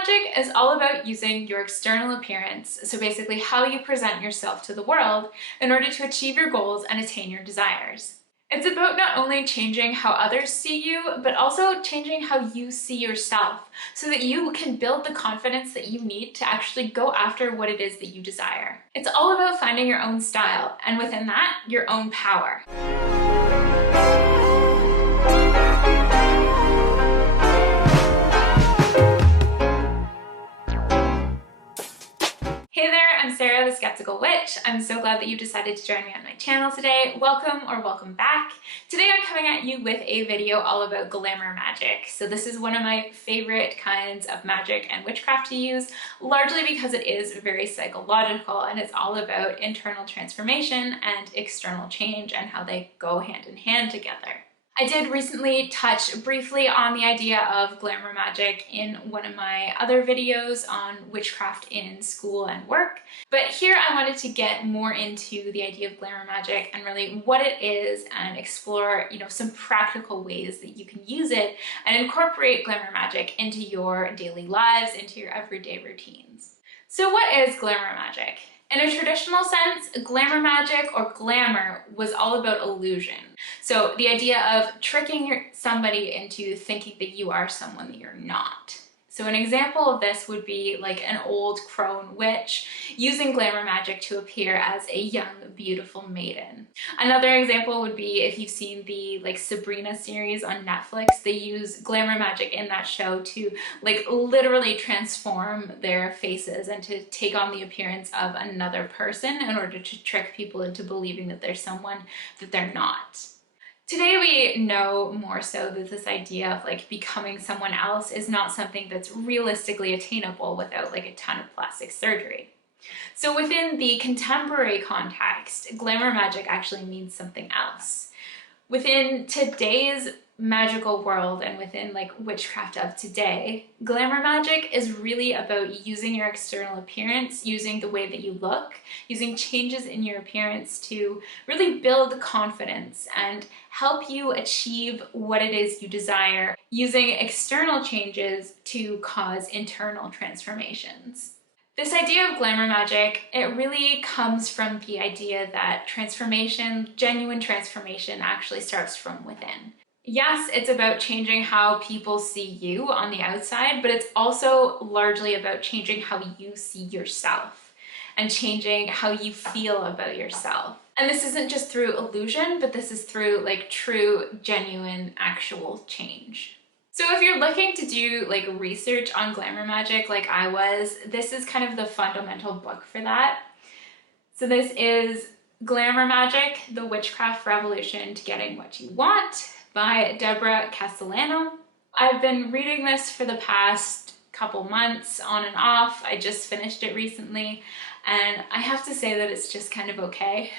magic is all about using your external appearance, so basically how you present yourself to the world, in order to achieve your goals and attain your desires. It's about not only changing how others see you, but also changing how you see yourself, so that you can build the confidence that you need to actually go after what it is that you desire. It's all about finding your own style, and within that, your own power. Hey there, I'm Sarah, the Skeptical Witch. I'm so glad that you decided to join me on my channel today. Welcome or welcome back. Today I'm coming at you with a video all about glamour magic. So this is one of my favorite kinds of magic and witchcraft to use, largely because it is very psychological and it's all about internal transformation and external change and how they go hand in hand together. I did recently touch briefly on the idea of glamour magic in one of my other videos on witchcraft in school and work, but here I wanted to get more into the idea of glamour magic and really what it is and explore, some practical ways that you can use it and incorporate glamour magic into your daily lives, into your everyday routines. So what is glamour magic? In a traditional sense, glamour magic or glamour was all about illusion. So the idea of tricking somebody into thinking that you are someone that you're not. So an example of this would be like an old crone witch using glamour magic to appear as a young, beautiful maiden. Another example would be if you've seen the Sabrina series on Netflix, they use glamour magic in that show to literally transform their faces and to take on the appearance of another person in order to trick people into believing that they're someone that they're not. Today we know more so that this idea of becoming someone else is not something that's realistically attainable without a ton of plastic surgery. So within the contemporary context, glamour magic actually means something else. Within today's magical world and within witchcraft of today, glamour magic is really about using your external appearance, using the way that you look, using changes in your appearance to really build confidence and help you achieve what it is you desire, using external changes to cause internal transformations. This idea of glamour magic, it really comes from the idea that transformation, genuine transformation, actually starts from within. Yes, it's about changing how people see you on the outside, but it's also largely about changing how you see yourself and changing how you feel about yourself. And this isn't just through illusion, but this is through true, genuine, actual change. So if you're looking to do research on glamour magic like I was, this is kind of the fundamental book for that. So this is Glamour Magic, The Witchcraft Revolution to Getting What You Want by Deborah Castellano. I've been reading this for the past couple months on and off. I just finished it recently and I have to say that it's just kind of okay.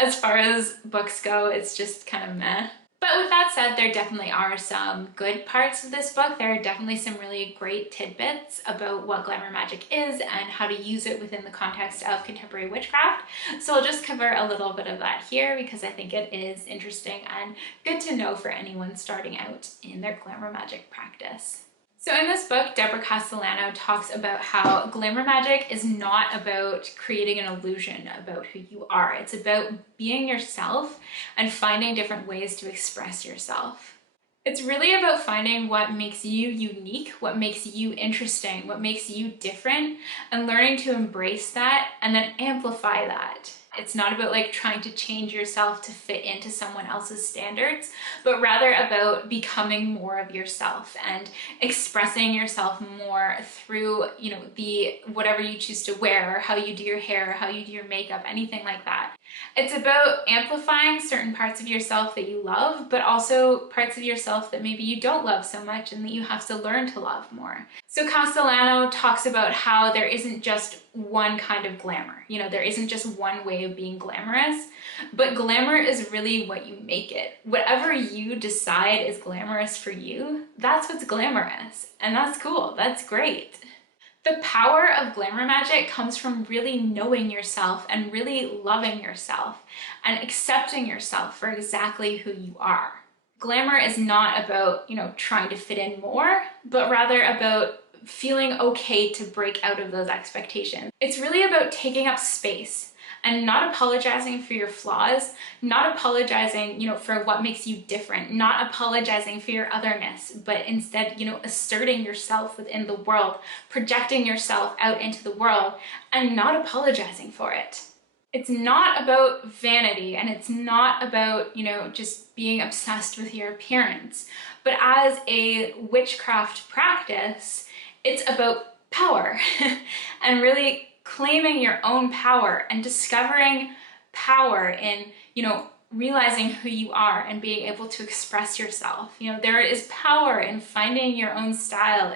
As far as books go, it's just kind of meh. But with that said, there definitely are some good parts of this book. There are definitely some really great tidbits about what glamour magic is and how to use it within the context of contemporary witchcraft. So I'll just cover a little bit of that here because I think it is interesting and good to know for anyone starting out in their glamour magic practice. So in this book, Deborah Castellano talks about how glamour magic is not about creating an illusion about who you are. It's about being yourself and finding different ways to express yourself. It's really about finding what makes you unique, what makes you interesting, what makes you different, and learning to embrace that and then amplify that. It's not about trying to change yourself to fit into someone else's standards, but rather about becoming more of yourself and expressing yourself more through, the whatever you choose to wear, how you do your hair, how you do your makeup, anything like that. It's about amplifying certain parts of yourself that you love, but also parts of yourself that maybe you don't love so much and that you have to learn to love more. So Castellano talks about how there isn't just one kind of glamour. There isn't just one way of being glamorous, but glamour is really what you make it. Whatever you decide is glamorous for you, that's what's glamorous. And that's cool, that's great. The power of glamour magic comes from really knowing yourself and really loving yourself and accepting yourself for exactly who you are. Glamour is not about, trying to fit in more, but rather about feeling okay to break out of those expectations. It's really about taking up space and not apologizing for your flaws, not apologizing, for what makes you different, not apologizing for your otherness, but instead, asserting yourself within the world, projecting yourself out into the world and not apologizing for it. It's not about vanity, and it's not about, just being obsessed with your appearance. But as a witchcraft practice, it's about power and really claiming your own power and discovering power in, realizing who you are and being able to express yourself. There is power in finding your own style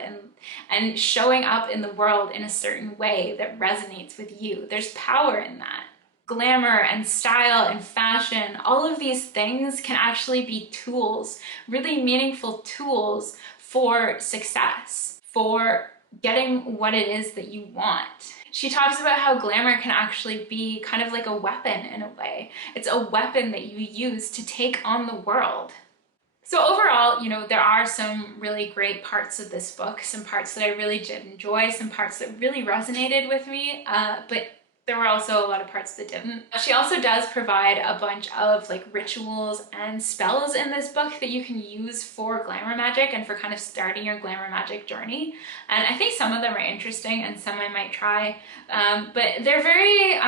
and showing up in the world in a certain way that resonates with you. There's power in that. Glamour and style and fashion, all of these things can actually be tools, really meaningful tools for success, for getting what it is that you want. She talks about how glamour can actually be kind of like a weapon in a way. It's a weapon that you use to take on the world. So overall, there are some really great parts of this book, some parts that I really did enjoy, some parts that really resonated with me, but there were also a lot of parts that didn't. She also does provide a bunch of rituals and spells in this book that you can use for glamour magic and for kind of starting your glamour magic journey. And I think some of them are interesting and some I might try, but they're very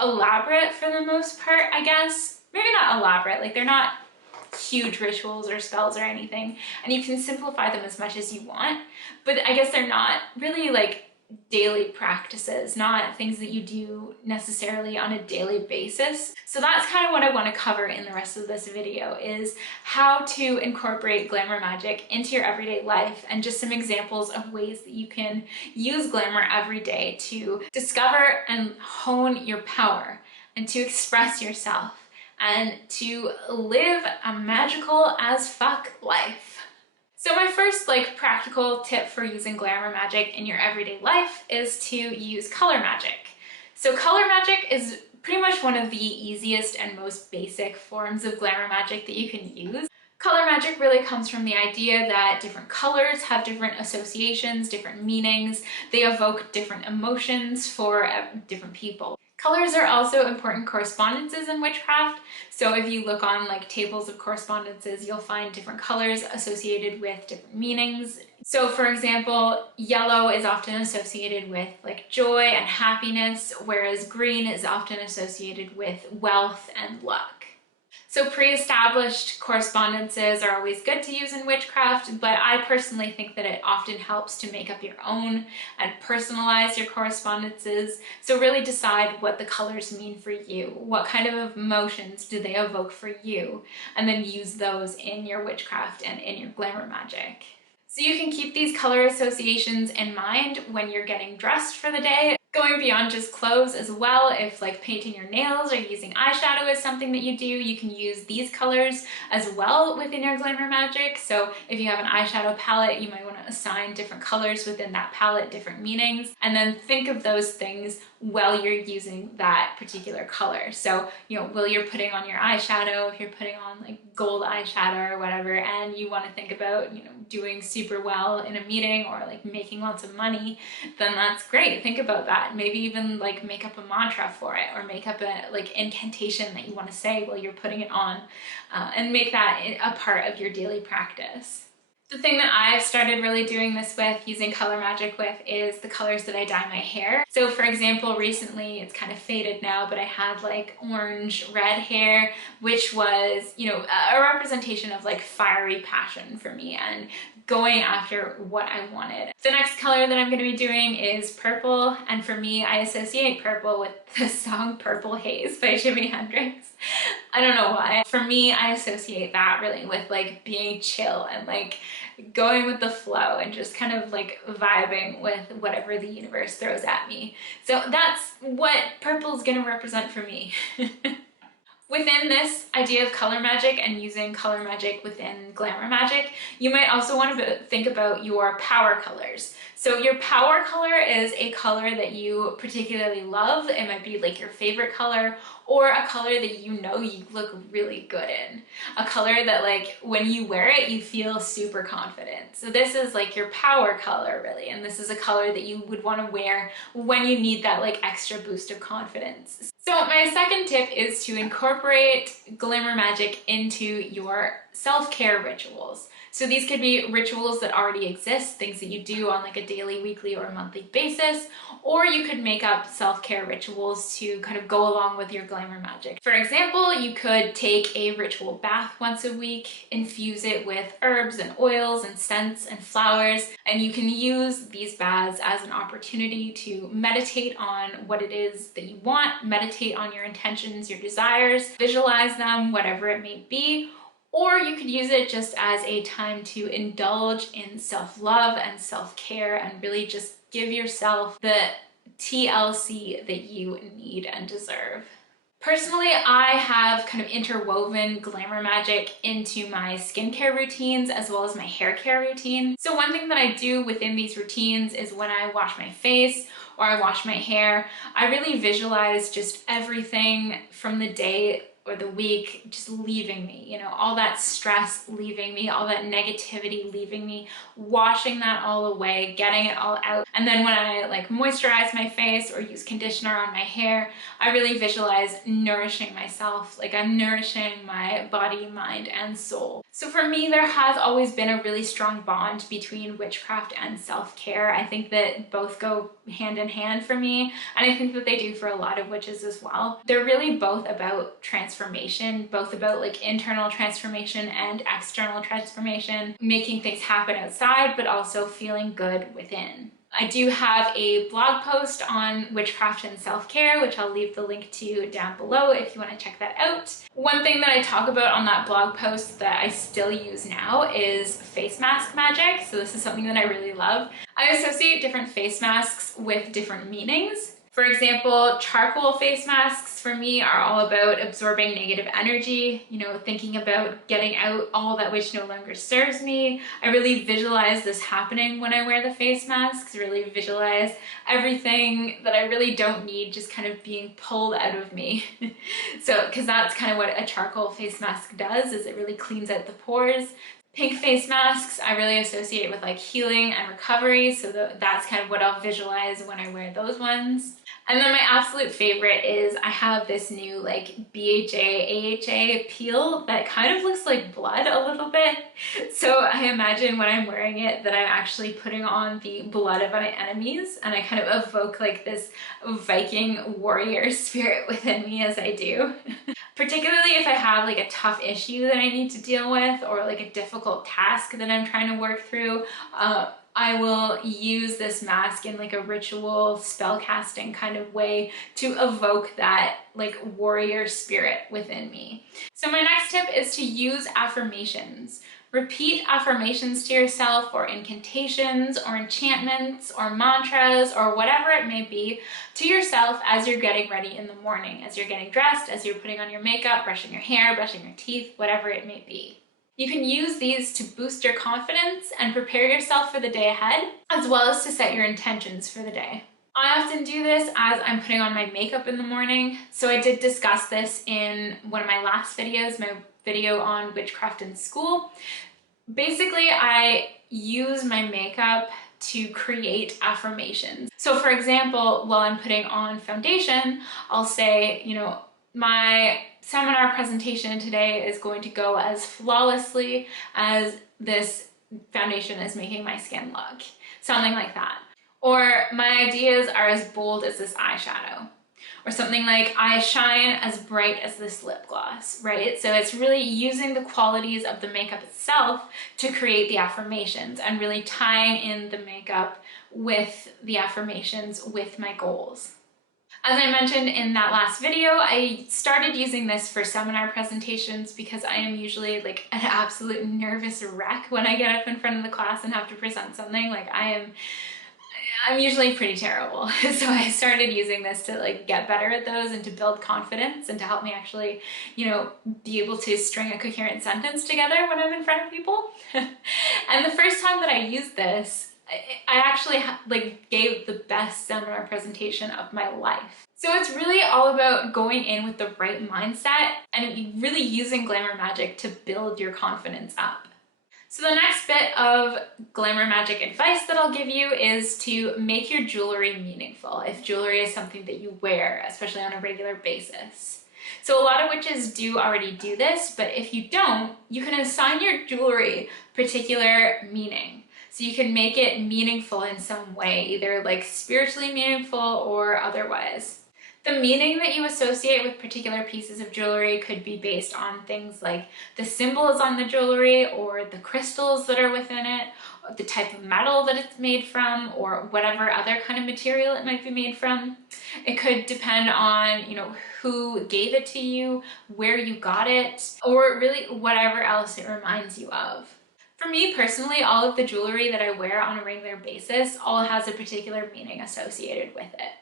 elaborate for the most part, I guess. Maybe not elaborate, they're not huge rituals or spells or anything, and you can simplify them as much as you want, but I guess they're not really daily practices, not things that you do necessarily on a daily basis. So that's kind of what I want to cover in the rest of this video, is how to incorporate glamour magic into your everyday life and just some examples of ways that you can use glamour every day to discover and hone your power and to express yourself and to live a magical as fuck life. So my first practical tip for using glamour magic in your everyday life is to use color magic. So color magic is pretty much one of the easiest and most basic forms of glamour magic that you can use. Color magic really comes from the idea that different colors have different associations, different meanings. They evoke different emotions for different people. Colors are also important correspondences in witchcraft. So if you look on tables of correspondences, you'll find different colors associated with different meanings. So for example, yellow is often associated with joy and happiness, whereas green is often associated with wealth and luck. So pre-established correspondences are always good to use in witchcraft, but I personally think that it often helps to make up your own and personalize your correspondences. So really decide what the colors mean for you. What kind of emotions do they evoke for you? And then use those in your witchcraft and in your glamour magic. So you can keep these color associations in mind when you're getting dressed for the day. Going beyond just clothes as well, if painting your nails or using eyeshadow is something that you do, you can use these colors as well within your glamour magic. So if you have an eyeshadow palette, you might want to assign different colors within that palette, different meanings, and then think of those things while you're using that particular color. So, while you're putting on your eyeshadow, if you're putting on gold eyeshadow or whatever, and you want to think about, doing super well in a meeting or making lots of money, then that's great. Think about that. Maybe even make up a mantra for it, or make up a incantation that you want to say while you're putting it on, and make that a part of your daily practice. The thing that I've started really doing this with, using color magic with, is the colors that I dye my hair. So for example, recently, it's kind of faded now, but I had orange red hair, which was, a representation of fiery passion for me and going after what I wanted. The next color that I'm going to be doing is purple, and for me, I associate purple with the song Purple Haze by Jimi Hendrix. I don't know why. For me, I associate that really with being chill and going with the flow and just kind of vibing with whatever the universe throws at me. So that's what purple is going to represent for me. Within this idea of color magic and using color magic within glamour magic, you might also want to think about your power colors. So your power color is a color that you particularly love. It might be your favorite color, or a color that you know you look really good in. A color that like when you wear it, you feel super confident. So this is like your power color really, and this is a color that you would want to wear when you need that like extra boost of confidence. So my second tip is to incorporate glamour magic into your self-care rituals. So these could be rituals that already exist, things that you do on like a daily, weekly, or monthly basis, or you could make up self-care rituals to kind of go along with your glamour magic. For example, you could take a ritual bath once a week, infuse it with herbs and oils and scents and flowers, and you can use these baths as an opportunity to meditate on what it is that you want, meditate on your intentions, your desires, visualize them, whatever it may be. Or you could use it just as a time to indulge in self-love and self-care and really just give yourself the TLC that you need and deserve. Personally, I have kind of interwoven glamour magic into my skincare routines as well as my hair care routine. So one thing that I do within these routines is when I wash my face or I wash my hair, I really visualize just everything from the day or the week just leaving me, you know, all that stress leaving me, all that negativity leaving me, washing that all away, getting it all out. And then when I like moisturize my face or use conditioner on my hair, I really visualize nourishing myself, like I'm nourishing my body, mind, and soul. So for me, there has always been a really strong bond between witchcraft and self-care. I think that both go hand in hand for me, and I think that they do for a lot of witches as well. They're really both about transformation, both about like internal transformation and external transformation, making things happen outside, but also feeling good within. I do have a blog post on witchcraft and self-care, which I'll leave the link to down below if you want to check that out. One thing that I talk about on that blog post that I still use now is face mask magic. So this is something that I really love. I associate different face masks with different meanings. For example, charcoal face masks for me are all about absorbing negative energy, you know, thinking about getting out all that which no longer serves me. I really visualize this happening when I wear the face masks, really visualize everything that I really don't need just kind of being pulled out of me. So, because that's kind of what a charcoal face mask does, is it really cleans out the pores. Pink face masks I really associate with like healing and recovery, so that's kind of what I'll visualize when I wear those ones. And then my absolute favorite is I have this new like BHA, AHA peel that kind of looks like blood a little bit. So I imagine when I'm wearing it that I'm actually putting on the blood of my enemies, and I kind of evoke like this Viking warrior spirit within me as I do. Particularly if I have like a tough issue that I need to deal with, or like a difficult task that I'm trying to work through, I will use this mask in like a ritual spell casting kind of way to evoke that like warrior spirit within me. So my next tip is to use affirmations. Repeat affirmations to yourself, or incantations or enchantments or mantras or whatever it may be to yourself as you're getting ready in the morning, as you're getting dressed, as you're putting on your makeup, brushing your hair, brushing your teeth, whatever it may be. You can use these to boost your confidence and prepare yourself for the day ahead, as well as to set your intentions for the day. I often do this as I'm putting on my makeup in the morning. So I did discuss this in one of my last videos, my video on witchcraft in school. Basically, I use my makeup to create affirmations. So for example, while I'm putting on foundation, I'll say, you know, my seminar presentation today is going to go as flawlessly as this foundation is making my skin look. Something like that. Or my ideas are as bold as this eyeshadow. Or something like, I shine as bright as this lip gloss, right? So it's really using the qualities of the makeup itself to create the affirmations, and really tying in the makeup with the affirmations with my goals. As I mentioned in that last video, I started using this for seminar presentations because I am usually like an absolute nervous wreck when I get up in front of the class and have to present something. Like I'm usually pretty terrible. So I started using this to like get better at those and to build confidence and to help me actually, you know, be able to string a coherent sentence together when I'm in front of people. And the first time that I used this, I actually like gave the best seminar presentation of my life. So it's really all about going in with the right mindset and really using glamour magic to build your confidence up. So the next bit of glamour magic advice that I'll give you is to make your jewelry meaningful, if jewelry is something that you wear, especially on a regular basis. So a lot of witches do already do this, but if you don't, you can assign your jewelry particular meaning. So you can make it meaningful in some way, either like spiritually meaningful or otherwise. The meaning that you associate with particular pieces of jewelry could be based on things like the symbols on the jewelry or the crystals that are within it, or the type of metal that it's made from, or whatever other kind of material it might be made from. It could depend on, who gave it to you, where you got it, or really whatever else it reminds you of. For me personally, all of the jewelry that I wear on a regular basis all has a particular meaning associated with it.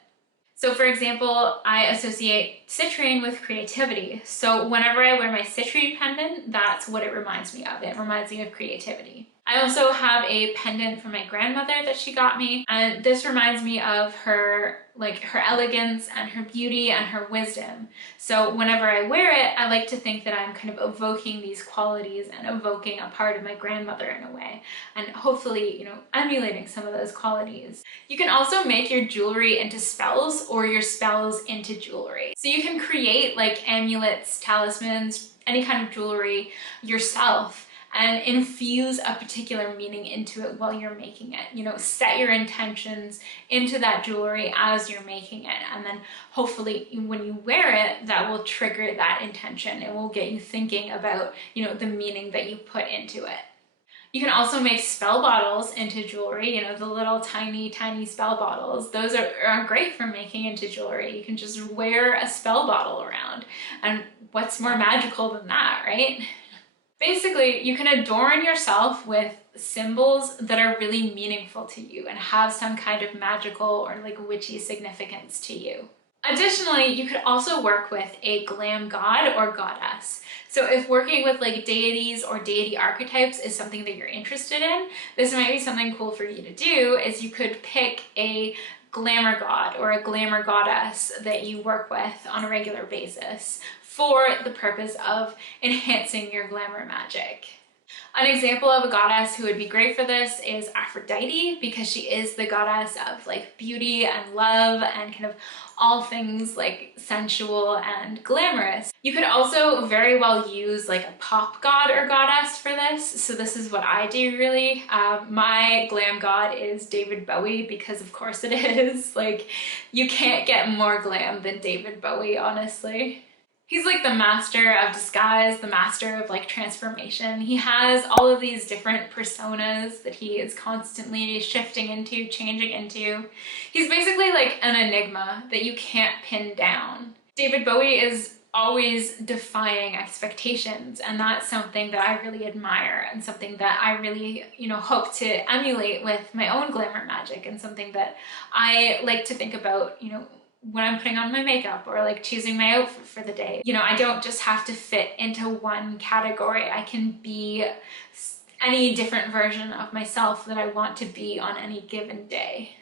So for example, I associate citrine with creativity. So whenever I wear my citrine pendant, that's what it reminds me of. It reminds me of creativity. I also have a pendant from my grandmother that she got me, and this reminds me of her elegance and her beauty and her wisdom. So whenever I wear it, I like to think that I'm kind of evoking these qualities and evoking a part of my grandmother in a way, and hopefully, emulating some of those qualities. You can also make your jewelry into spells or your spells into jewelry. So you can create like amulets, talismans, any kind of jewelry yourself, and infuse a particular meaning into it while you're making it. Set your intentions into that jewelry as you're making it, and then hopefully when you wear it, that will trigger that intention. It will get you thinking about, the meaning that you put into it. You can also make spell bottles into jewelry, the little tiny spell bottles. Those are great for making into jewelry. You can just wear a spell bottle around, and what's more magical than that, right? Basically, you can adorn yourself with symbols that are really meaningful to you and have some kind of magical or like witchy significance to you. Additionally, you could also work with a glam god or goddess. So if working with like deities or deity archetypes is something that you're interested in, this might be something cool for you to do, is you could pick a glamour god or a glamour goddess that you work with on a regular basis for the purpose of enhancing your glamour magic. An example of a goddess who would be great for this is Aphrodite, because she is the goddess of like beauty and love and kind of all things like sensual and glamorous. You could also very well use like a pop god or goddess for this. So this is what I do really. My glam god is David Bowie, because of course it is. Like, you can't get more glam than David Bowie, honestly. He's like the master of disguise, the master of like transformation. He has all of these different personas that he is constantly shifting into, changing into. He's basically like an enigma that you can't pin down. David Bowie is always defying expectations, and that's something that I really admire and something that I really, hope to emulate with my own glamour magic, and something that I like to think about, when I'm putting on my makeup or like choosing my outfit for the day. I don't just have to fit into one category. I can be any different version of myself that I want to be on any given day.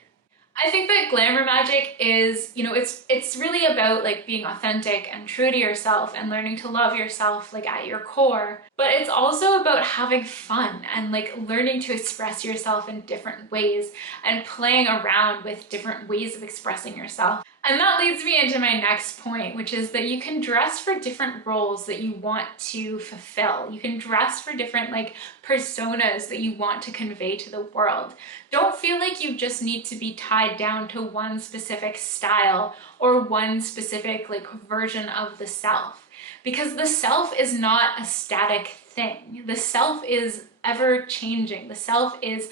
I think that glamour magic is, it's really about like being authentic and true to yourself and learning to love yourself like at your core. But it's also about having fun and like learning to express yourself in different ways and playing around with different ways of expressing yourself. And that leads me into my next point, which is that you can dress for different roles that you want to fulfill. You can dress for different like personas that you want to convey to the world. Don't feel like you just need to be tied down to one specific style or one specific like version of the self, because the self is not a static thing. The self is ever changing. The self is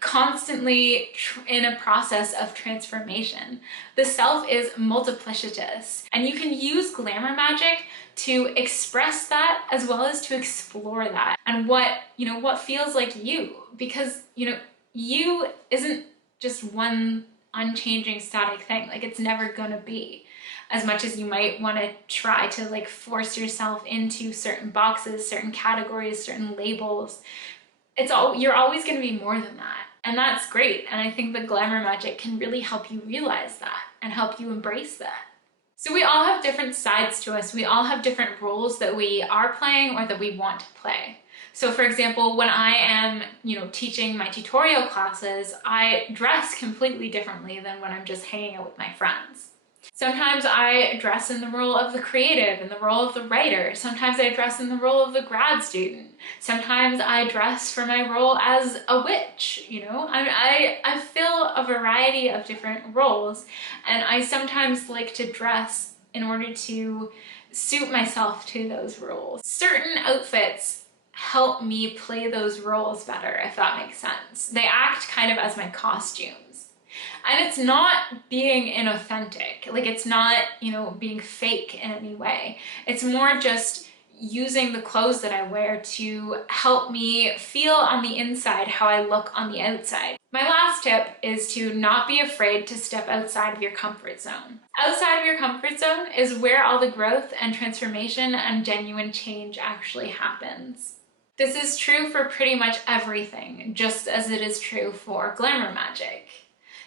constantly in a process of transformation. The self is multiplicitous, and you can use glamour magic to express that as well as to explore that and what feels like you, because you isn't just one unchanging static thing. Like, it's never gonna be. As much as you might want to try to like force yourself into certain boxes, certain categories, certain labels, you're always going to be more than that. And that's great. And I think the glamour magic can really help you realize that and help you embrace that. So we all have different sides to us. We all have different roles that we are playing or that we want to play. So for example, when I am, teaching my tutorial classes, I dress completely differently than when I'm just hanging out with my friends. Sometimes I dress in the role of the creative, in the role of the writer. Sometimes I dress in the role of the grad student. Sometimes I dress for my role as a witch, I fill a variety of different roles, and I sometimes like to dress in order to suit myself to those roles. Certain outfits help me play those roles better, if that makes sense. They act kind of as my costumes. And it's not being inauthentic, like it's not, being fake in any way. It's more just using the clothes that I wear to help me feel on the inside how I look on the outside. My last tip is to not be afraid to step outside of your comfort zone. Outside of your comfort zone is where all the growth and transformation and genuine change actually happens. This is true for pretty much everything, just as it is true for glamour magic.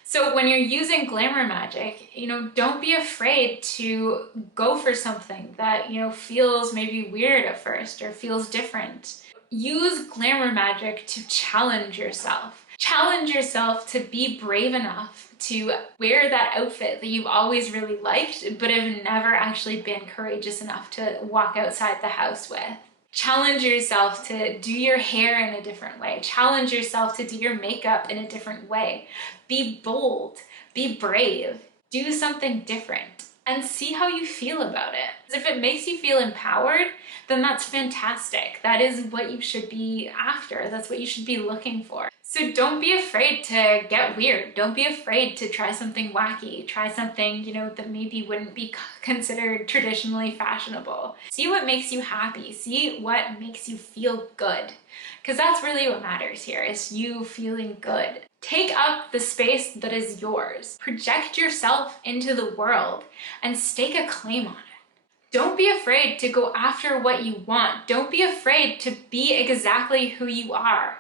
So when you're using glamour magic, don't be afraid to go for something that, feels maybe weird at first or feels different. Use glamour magic to challenge yourself. Challenge yourself to be brave enough to wear that outfit that you've always really liked, but have never actually been courageous enough to walk outside the house with. Challenge yourself to do your hair in a different way. Challenge yourself to do your makeup in a different way. Be bold, be brave, do something different, and see how you feel about it. If it makes you feel empowered, then that's fantastic. That is what you should be after. That's what you should be looking for. So don't be afraid to get weird. Don't be afraid to try something wacky. Try something, that maybe wouldn't be considered traditionally fashionable. See what makes you happy. See what makes you feel good. Because that's really what matters here, is you feeling good. Take up the space that is yours. Project yourself into the world and stake a claim on it. Don't be afraid to go after what you want. Don't be afraid to be exactly who you are.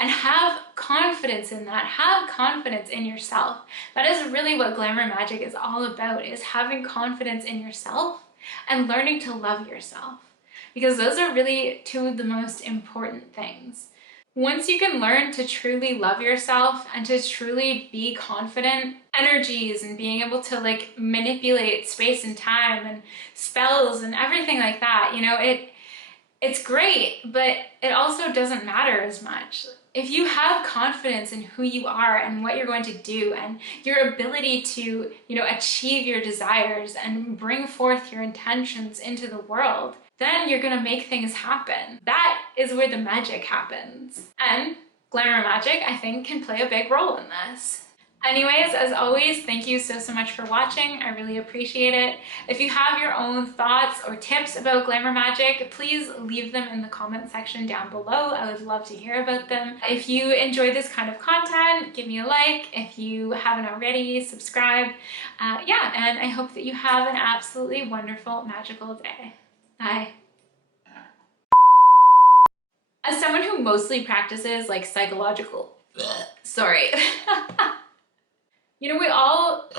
And have confidence in that. Have confidence in yourself. That is really what glamour magic is all about, is having confidence in yourself and learning to love yourself. Because those are really two of the most important things. Once you can learn to truly love yourself and to truly be confident, energies and being able to manipulate space and time and spells and everything like that, it's great, but it also doesn't matter as much. If you have confidence in who you are and what you're going to do and your ability to, achieve your desires and bring forth your intentions into the world, then you're gonna make things happen. That is where the magic happens. And glamour magic, I think, can play a big role in this. Anyways, as always, thank you so much for watching. I really appreciate it. If you have your own thoughts or tips about glamour magic, please leave them in the comment section down below. I would love to hear about them. If you enjoy this kind of content, give me a like. If you haven't already, subscribe. And I hope that you have an absolutely wonderful, magical day. Bye. As someone who mostly practices psychological, sorry. We all